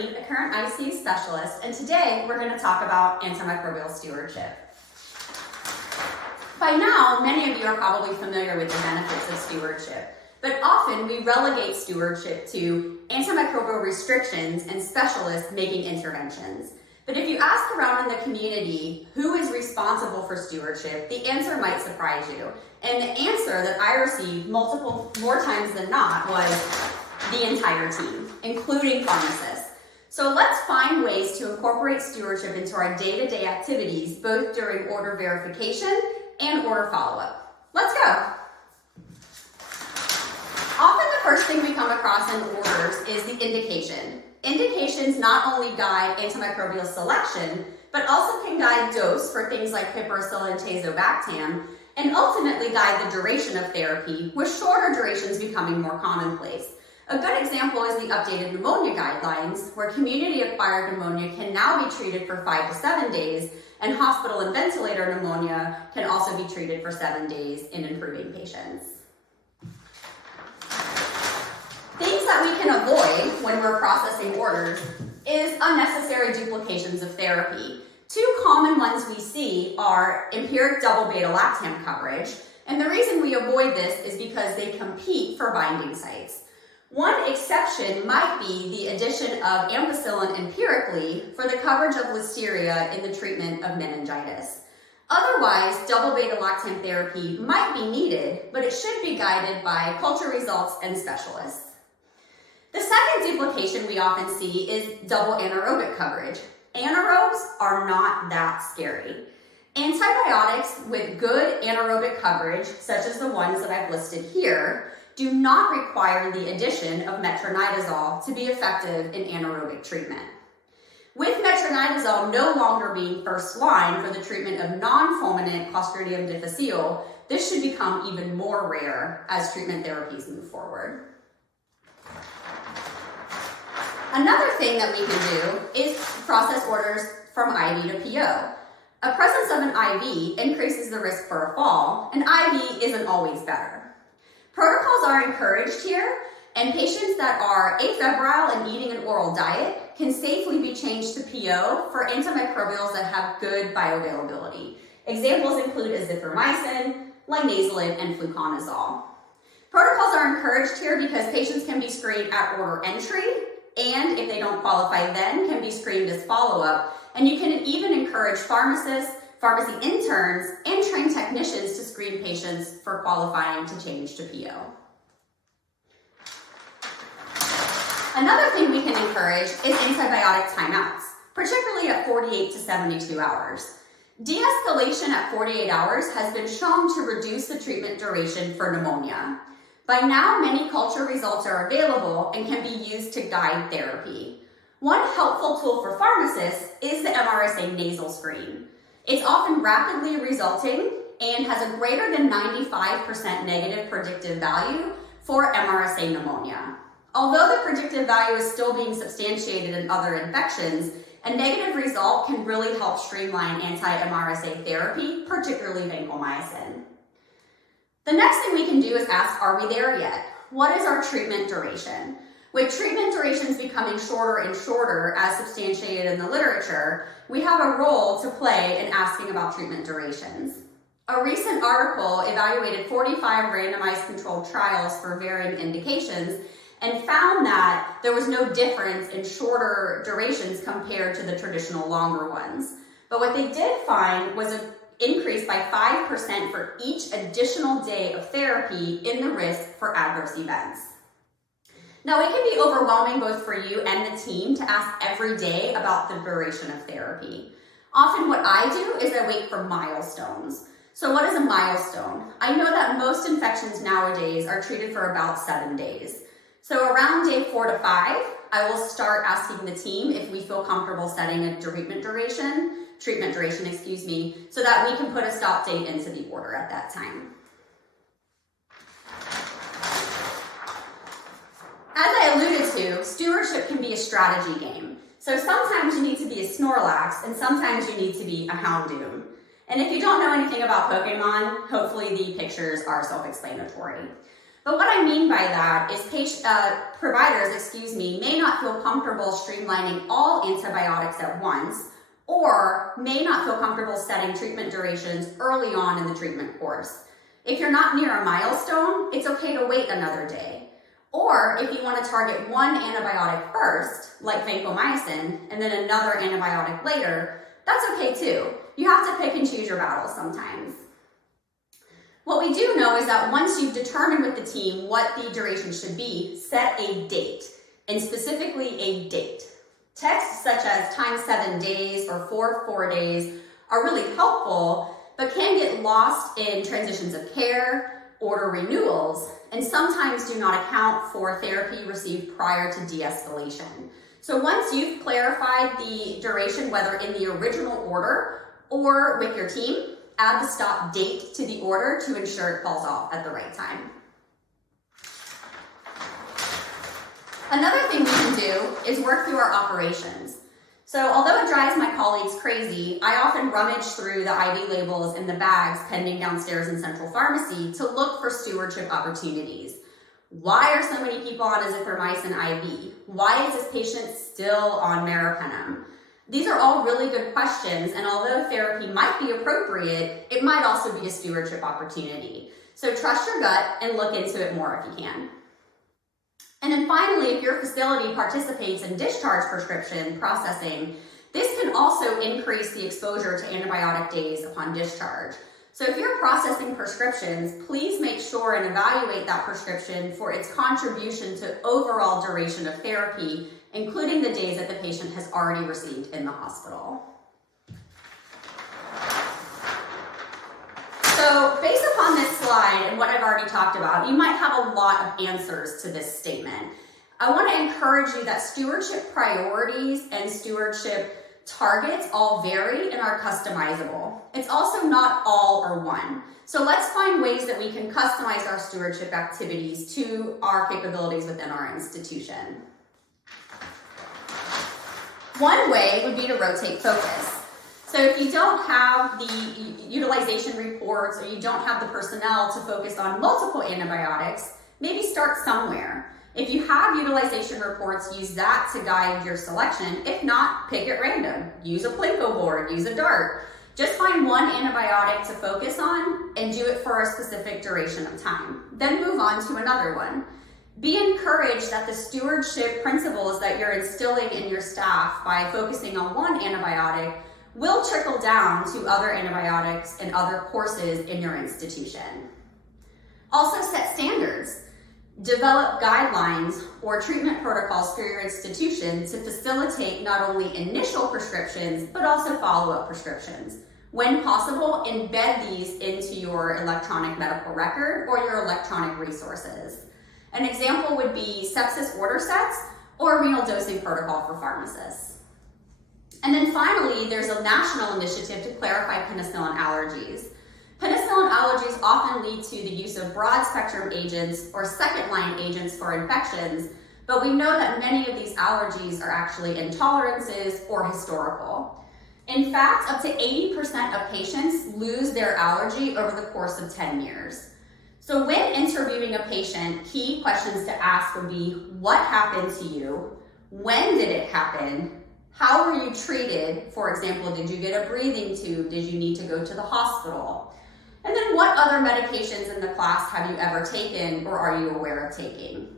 Brittany, a current ICU specialist, and today we're going to talk about antimicrobial stewardship. By now, many of you are probably familiar with the benefits of stewardship, but often we relegate stewardship to antimicrobial restrictions and specialists making interventions. But if you ask around in the community who is responsible for stewardship, the answer might surprise you. And the answer that I received more times than not was the entire team, including pharmacists. So let's find ways to incorporate stewardship into our day-to-day activities, both during order verification and order follow-up. Let's go. Often the first thing we come across in orders is the indication. Indications not only guide antimicrobial selection, but also can guide dose for things like piperacillin and tazobactam, and ultimately guide the duration of therapy, with shorter durations becoming more commonplace. A good example is the updated pneumonia guidelines, where community-acquired pneumonia can now be treated for 5 to 7 days, and hospital and ventilator pneumonia can also be treated for 7 days in improving patients. Things that we can avoid when we're processing orders is unnecessary duplications of therapy. Two common ones we see are empiric double beta-lactam coverage, and the reason we avoid this is because they compete for binding sites. One exception might be the addition of ampicillin empirically for the coverage of listeria in the treatment of meningitis. Otherwise, double beta-lactam therapy might be needed, but it should be guided by culture results and specialists. The second duplication we often see is double anaerobic coverage. Anaerobes are not that scary. Antibiotics with good anaerobic coverage, such as the ones that I've listed here, do not require the addition of metronidazole to be effective in anaerobic treatment. With metronidazole no longer being first line for the treatment of non-fulminant Clostridium difficile, this should become even more rare as treatment therapies move forward. Another thing that we can do is process orders from IV to PO. A presence of an IV increases the risk for a fall, and IV isn't always better. Protocols are encouraged here, and patients that are afebrile and eating an oral diet can safely be changed to PO for antimicrobials that have good bioavailability. Examples include azithromycin, linezolid, and fluconazole. Protocols are encouraged here because patients can be screened at order entry, and if they don't qualify then, can be screened as follow-up. And you can even encourage pharmacists, pharmacy interns, and trained technicians to screen patients for qualifying to change to PO. Another thing we can encourage is antibiotic timeouts, particularly at 48 to 72 hours. De-escalation at 48 hours has been shown to reduce the treatment duration for pneumonia. By now, many culture results are available and can be used to guide therapy. One helpful tool for pharmacists is the MRSA nasal screen. It's often rapidly resulting and has a greater than 95% negative predictive value for MRSA pneumonia. Although the predictive value is still being substantiated in other infections, a negative result can really help streamline anti-MRSA therapy, particularly vancomycin. The next thing we can do is ask, are we there yet? What is our treatment duration? With treatment durations becoming shorter and shorter as substantiated in the literature, we have a role to play in asking about treatment durations. A recent article evaluated 45 randomized controlled trials for varying indications and found that there was no difference in shorter durations compared to the traditional longer ones. But what they did find was an increase by 5% for each additional day of therapy in the risk for adverse events. Now, it can be overwhelming both for you and the team to ask every day about the duration of therapy. Often what I do is I wait for milestones. So what is a milestone? I know that most infections nowadays are treated for about 7 days. So around day 4 to 5, I will start asking the team if we feel comfortable setting a treatment duration, so that we can put a stop date into the order at that time. As I alluded to, stewardship can be a strategy game. So sometimes you need to be a Snorlax, and sometimes you need to be a Houndoom. And if you don't know anything about Pokemon, hopefully the pictures are self-explanatory. But what I mean by that is providers, may not feel comfortable streamlining all antibiotics at once, or may not feel comfortable setting treatment durations early on in the treatment course. If you're not near a milestone, it's okay to wait another day. Or if you want to target one antibiotic first, like vancomycin, and then another antibiotic later, that's okay too. You have to pick and choose your battles sometimes. What we do know is that once you've determined with the team what the duration should be, set a date, and specifically a date. Texts such as times 7 days or 4 days are really helpful, but can get lost in transitions of care, order renewals, and sometimes do not account for therapy received prior to de-escalation. So once you've clarified the duration, whether in the original order or with your team, add the stop date to the order to ensure it falls off at the right time. Another thing we can do is work through our operations. So although it drives my colleagues crazy, I often rummage through the IV labels and the bags pending downstairs in central pharmacy to look for stewardship opportunities. Why are so many people on azithromycin IV? Why is this patient still on meropenem? These are all really good questions, and although therapy might be appropriate, it might also be a stewardship opportunity. So trust your gut and look into it more if you can. And then finally, if your facility participates in discharge prescription processing, this can also increase the exposure to antibiotic days upon discharge. So if you're processing prescriptions, please make sure and evaluate that prescription for its contribution to overall duration of therapy, including the days that the patient has already received in the hospital. So based upon this slide and what I've already talked about, you might have a lot of answers to this statement. I want to encourage you that stewardship priorities and stewardship targets all vary and are customizable. It's also not all or one. So let's find ways that we can customize our stewardship activities to our capabilities within our institution. One way would be to rotate focus. So if you don't have the utilization reports or you don't have the personnel to focus on multiple antibiotics, maybe start somewhere. If you have utilization reports, use that to guide your selection. If not, pick at random. Use a Plinko board, use a dart. Just find one antibiotic to focus on and do it for a specific duration of time. Then move on to another one. Be encouraged that the stewardship principles that you're instilling in your staff by focusing on one antibiotic will trickle down to other antibiotics and other courses in your institution. Also set standards. Develop guidelines or treatment protocols for your institution to facilitate not only initial prescriptions, but also follow-up prescriptions. When possible, embed these into your electronic medical record or your electronic resources. An example would be sepsis order sets or a renal dosing protocol for pharmacists. And then finally, there's a national initiative to clarify penicillin allergies. Penicillin allergies often lead to the use of broad-spectrum agents or second-line agents for infections, but we know that many of these allergies are actually intolerances or historical. In fact, up to 80% of patients lose their allergy over the course of 10 years. So when interviewing a patient, key questions to ask would be, what happened to you? When did it happen? How were you treated? For example, did you get a breathing tube? Did you need to go to the hospital? And then what other medications in the class have you ever taken or are you aware of taking?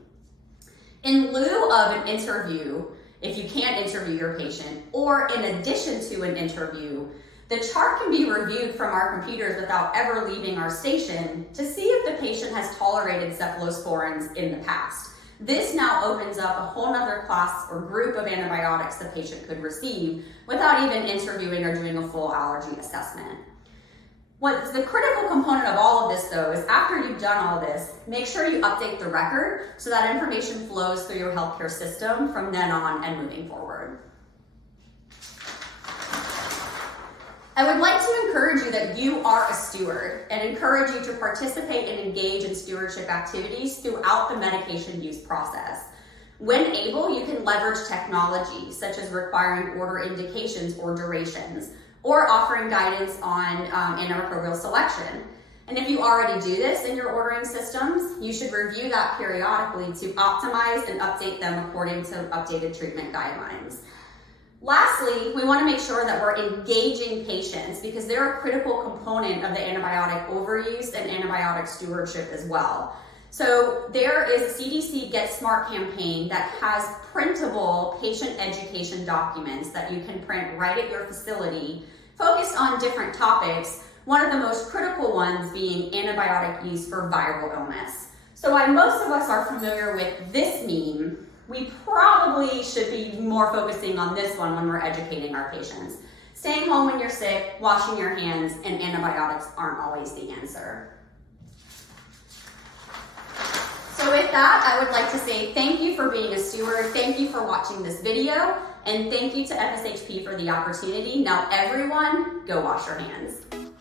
In lieu of an interview, if you can't interview your patient, or in addition to an interview, the chart can be reviewed from our computers without ever leaving our station to see if the patient has tolerated cephalosporins in the past. This now opens up a whole nother class or group of antibiotics the patient could receive without even interviewing or doing a full allergy assessment. What's the critical component of all of this though is after you've done all this, make sure you update the record so that information flows through your healthcare system from then on and moving forward. I would like to encourage you that you are a steward and encourage you to participate and engage in stewardship activities throughout the medication use process. When able, you can leverage technology such as requiring order indications or durations, or offering guidance on antimicrobial selection. And if you already do this in your ordering systems, you should review that periodically to optimize and update them according to updated treatment guidelines. Lastly, we want to make sure that we're engaging patients because they're a critical component of the antibiotic overuse and antibiotic stewardship as well. So there is a CDC Get Smart campaign that has printable patient education documents that you can print right at your facility, focused on different topics, one of the most critical ones being antibiotic use for viral illness. So while most of us are familiar with this meme, we probably should be more focusing on this one when we're educating our patients. Staying home when you're sick, washing your hands, and antibiotics aren't always the answer. So with that, I would like to say thank you for being a steward, thank you for watching this video, and thank you to FSHP for the opportunity. Now everyone, go wash your hands.